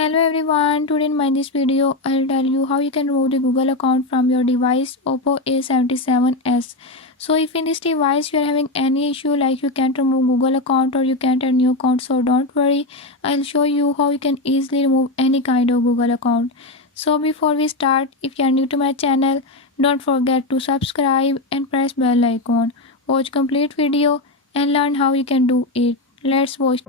Hello everyone, today in this video I'll tell you how you can remove the Google account from your device Oppo A77s. So if in this device you are having any issue like you can't remove Google account or you can't add new account, so don't worry, I'll show you how you can easily remove any kind of Google account. So before we start, if you are new to my channel, don't forget to subscribe and press bell icon. Watch complete video and learn how you can do it. Let's watch.